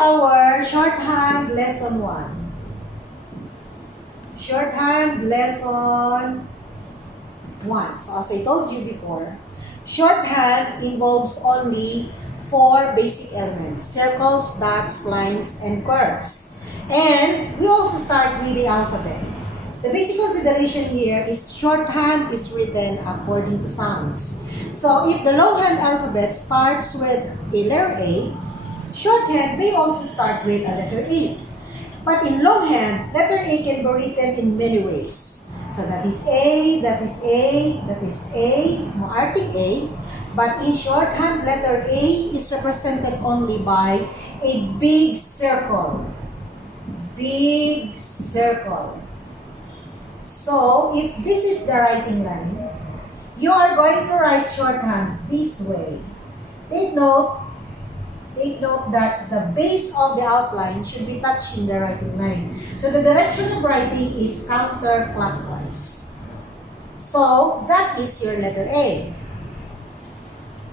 our shorthand lesson 1. Shorthand lesson 1. So as I told you before, shorthand involves only 4 basic elements: circles, dots, lines, and curves. And we also start with the alphabet. The basic consideration here is shorthand is written according to sounds. So if the longhand alphabet starts with a letter A, shorthand may also start with a letter A. But in longhand, letter A can be written in many ways. So that is A, that is A, that is A, Moartic A. But in shorthand, letter A is represented only by a big circle. Big circle. So, if this is the writing line, you are going to write shorthand this way. Take note that the base of the outline should be touching the writing line. So, the direction of writing is counterclockwise. So, that is your letter A.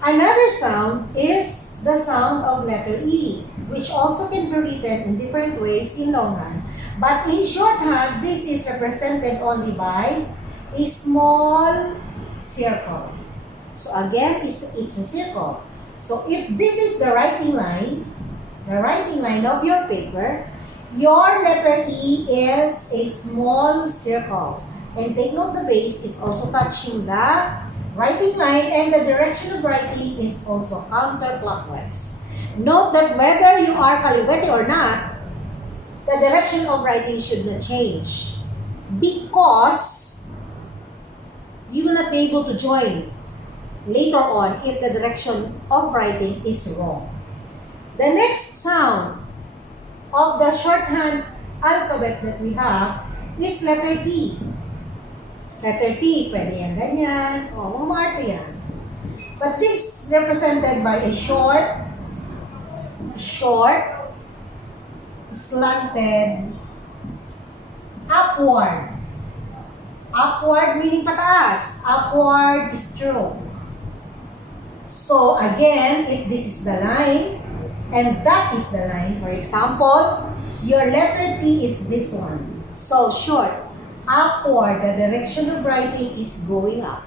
Another sound is the sound of letter E, which also can be written in different ways in longhand. But in shorthand, this is represented only by a small circle. So again, it's a circle. So if this is the writing line of your paper, your letter E is a small circle. And take note, the base is also touching the writing line, and the direction of writing is also counterclockwise. Note that whether you are kaliwete or not, the direction of writing should not change, because you will not be able to join later on if the direction of writing is wrong. The next sound of the shorthand alphabet that we have is letter T. Letter T, pwede yan ganyan, o mamarte yan. But this is represented by a short, slanted, upward. Upward meaning pataas. Upward stroke. So again, if this is the line, and that is the line, for example, your letter T is this one. So short, upward, the direction of writing is going up.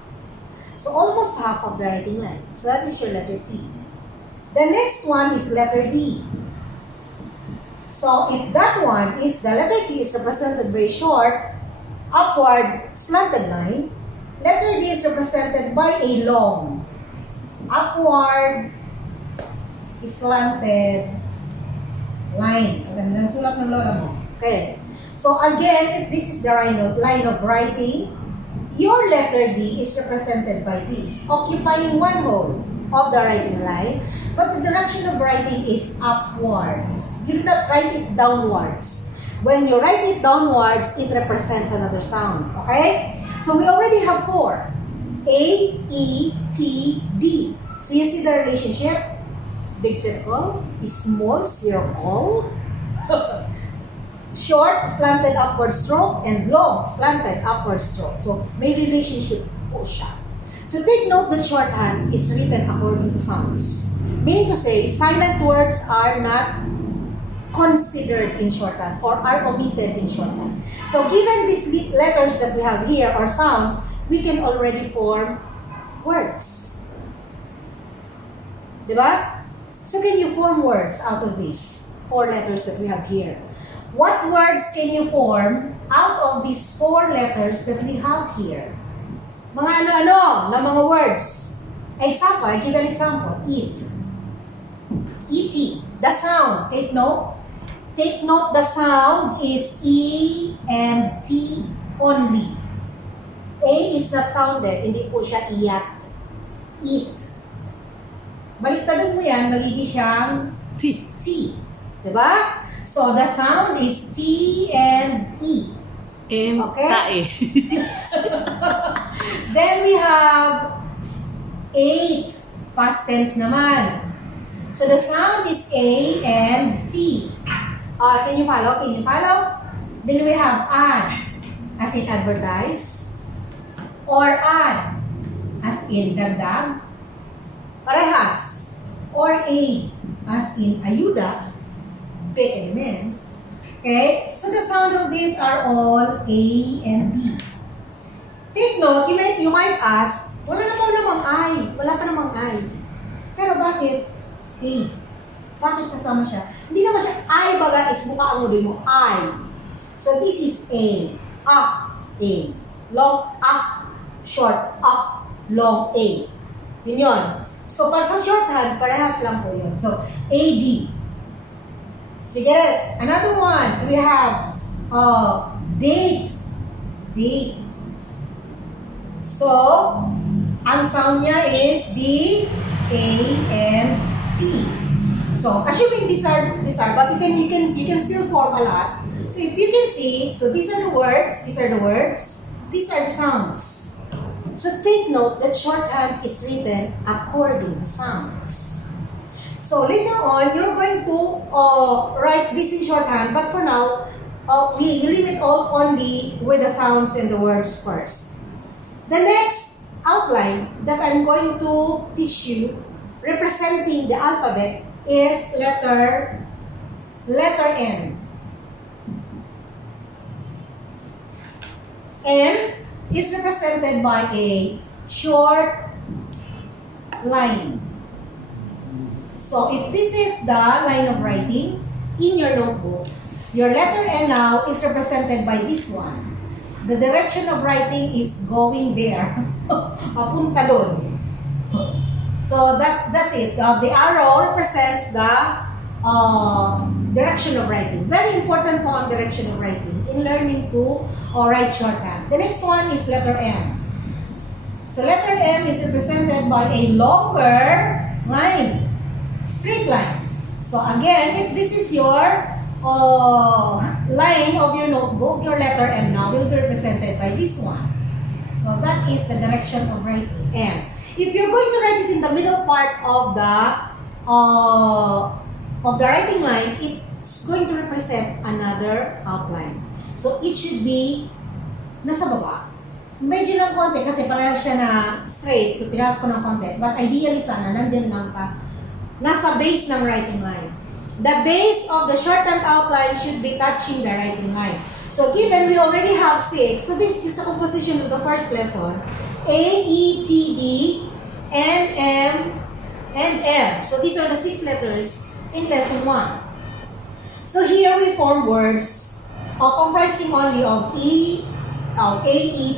So almost half of the writing line. So that is your letter T. The next one is letter D. So if that one is, the letter T is represented by a short, upward, slanted line, letter D is represented by a long, upward, slanted line. Ang ganda ng sulat ng lola mo. Okay. So again, if this is the line of writing, your letter D is represented by this, occupying one whole of the writing line, but the direction of writing is upwards. You do not write it downwards. When you write it downwards, it represents another sound. Okay? So we already have 4. A, E, T, D. So you see the relationship? Big circle, small circle, short, slanted upward stroke, and long, slanted upward stroke. So may relationship po siya. So take note that shorthand is written according to sounds. Meaning to say, silent words are not considered in shorthand or are omitted in shorthand. So given these letters that we have here or sounds, we can already form words. Diba? So can you form words out of these 4 letters that we have here? What words can you form out of these 4 letters that we have here? Mga ano-ano na mga words. Example, I give an example. Eat. E-T. The sound. Take note. Take note, the sound is E and T only. A is not sounded. Hindi po siya iyat. Eat. Baliktadin mo yan, magiging siyang T. T. Diba? So, the sound is T and E. Okay? Tae. Then we have 8. Past tense naman. So, the sound is A and T. Can you follow? Can you follow? Then we have ad, as in advertise. Or ad, as in dagdag. Parehas. Or aid, as in ayuda. big element. Okay? So the sound of these are all A and B. Take note, you might ask, wala namang I. Wala pa namang I. Pero bakit A? Bakit kasama siya? Hindi naman siya I baga is mukha ang uloy mo. I. So this is A. Up. A. Long up. Short up. Long A. Yun yun. So para sa shorthand, parehas lang po yun. So AD. Sige. Another one. We have date. Date. So, ang sound niya is D, A, and T. So, assuming these are, but you can still form a lot. So, if you can see, so these are the words, these are the sounds. So, take note that shorthand is written according to sounds. So, later on, you're going to write this in shorthand, but for now, we limit only with the sounds and the words first. The next outline that I'm going to teach you, representing the alphabet, is letter N. N is represented by a short line. So if this is the line of writing in your notebook, your letter N now is represented by this one. The direction of writing is going there. Papunta doon. So that's it. The arrow represents the direction of writing. Very important po ang direction of writing in learning to write shorthand. The next one is letter M. So letter M is represented by a longer line, straight line. So again, if this is your line of your notebook, your letter M now will be represented by this one. So that is the direction of writing M. If you're going to write it in the middle part of the writing line, it's going to represent another outline. So it should be nasa baba. Medyo lang konti kasi parehas siya na straight, so tiras ko ng konti. But ideally sana, nandun lang sa nasa base ng writing line. The base of the shorthand outline should be touching the writing line. So given we already have 6, so this is the composition of the first lesson. A, E, T, D, N, M, and M. So these are the 6 letters in lesson 1. So here we form words comprising only of A, E,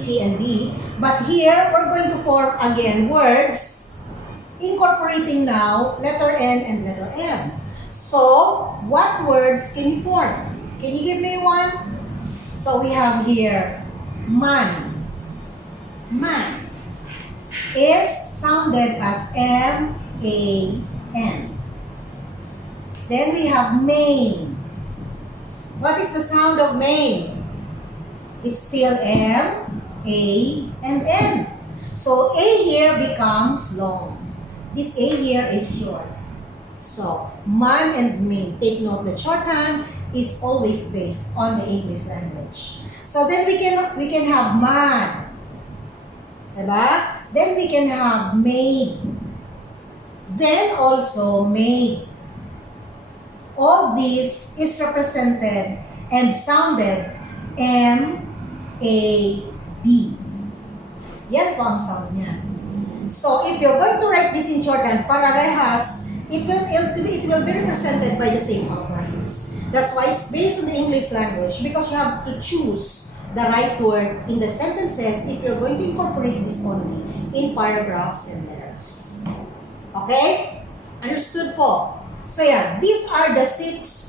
T, and D. But here we're going to form again words incorporating now letter N and letter M. So, what words can you form? Can you give me one? So, we have here, man. Man is sounded as M-A-N. Then we have main. What is the sound of main? It's still M, A, and N. So, A here becomes long. This A here is short. So, man and main. Take note that shorthand is always based on the English language. So then we can have man. Diba? Then we can have maid. Then also maid. All this is represented and sounded M-A-D. Yan po ang sound niya. So if you're going to write this in shorthand, parehas, it will be represented by the same outlines. That's why it's based on the English language, because you have to choose the right word in the sentences if you're going to incorporate this only in paragraphs and letters. Okay? Understood po? So yeah, these are the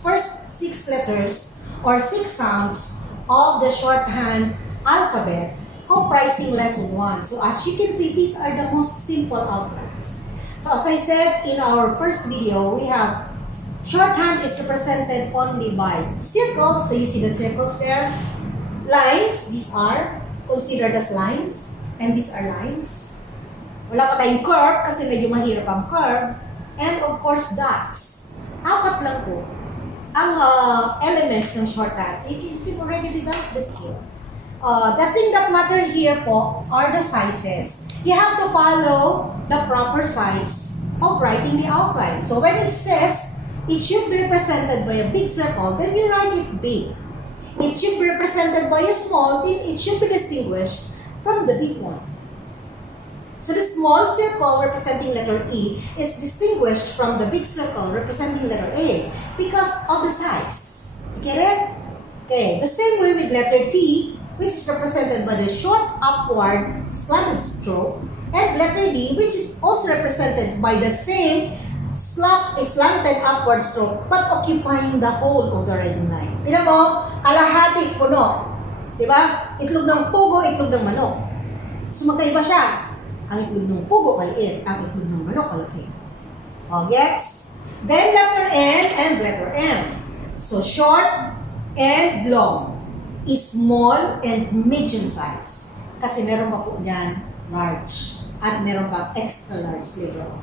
first six letters or 6 sounds of the shorthand alphabet comprising lesson 1. So as you can see, these are the most simple outlines. So as I said in our first video, we have shorthand is represented only by circles. So you see the circles there. Lines, these are considered as lines. And these are lines. Wala pa tayong curve kasi medyo mahirap ang curve. And of course, dots. 4 lang po ang elements ng shorthand. You've already developed the skill. The thing that matter here po are the sizes. You have to follow the proper size of writing the outline. So when it says it should be represented by a big circle, then you write it big. It should be represented by a small, then it should be distinguished from the big one. So the small circle representing letter E is distinguished from the big circle representing letter A because of the size. You get it? Okay, the same way with letter T, which is represented by the short upward slanted stroke, and letter D, which is also represented by the same slanted upward stroke but occupying the whole of the writing line. Tignan mo, kalahating puno. Diba? Itlog ng pugo, itlog ng manok. So magkaiba siya. Ang itlog ng pugo, maliit. Ang itlog ng manok, malaki. O, gets? Then letter N and letter M. So short and long is small and medium size. Kasi meron pa po dyan large. At meron pa extra large later on.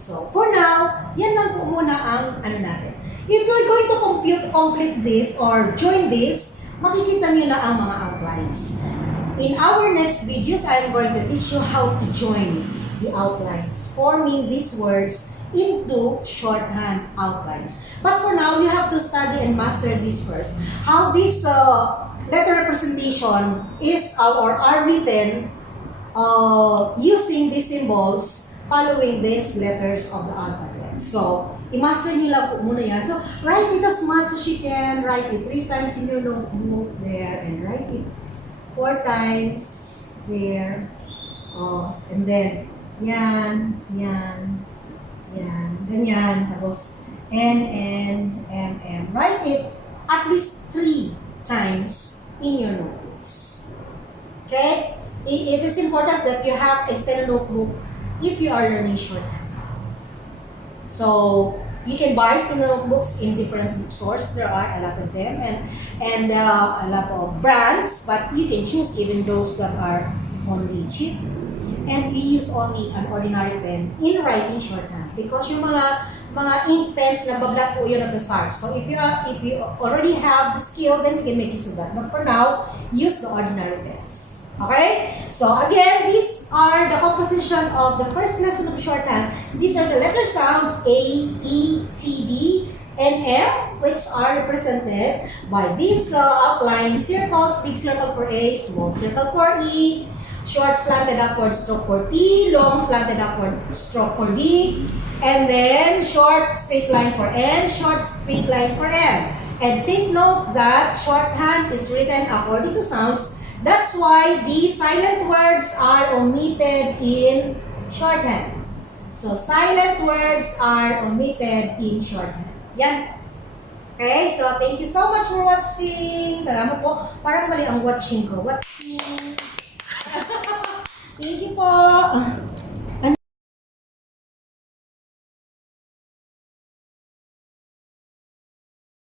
So, for now, yan lang po muna ang ano natin. If you're going to complete this or join this, makikita nyo na ang mga outlines. In our next videos, I'm going to teach you how to join the outlines, forming these words into shorthand outlines. But for now, you have to study and master this first. How this letter representation is or are written using these symbols following these letters of the alphabet. So, i-master nyo lang po muna yan. So, write it as much as you can. Write it 3 times in your notebook there. And write it 4 times there. And then, yan, yan, yan, ganyan. Tapos, N, M, M. Write it at least 3 times in your notebooks. Okay? It is important that you have a steno notebook if you are learning shorthand. So, you can buy steno notebooks in different bookstores. There are a lot of them and a lot of brands, but you can choose even those that are only cheap. And we use only an ordinary pen in writing shorthand because yung mga ink pens na bablat po yun at the start. So, if you already have the skill, then you can make use of that. But for now, use the ordinary pens. Okay? So again, these are the composition of the first lesson of shorthand. These are the letter sounds A, E, T, D, and M, which are represented by these outline circles, big circle for A, small circle for E, short slanted upward stroke for T, long slanted upward stroke for D, and then short straight line for N, short straight line for M. And take note that shorthand is written according to sounds. That's why the silent words are omitted in shorthand. So, silent words are omitted in shorthand. Yan. Okay, so thank you so much for watching. Salamat po. Parang mali ang watching ko. Watching. Thank you po.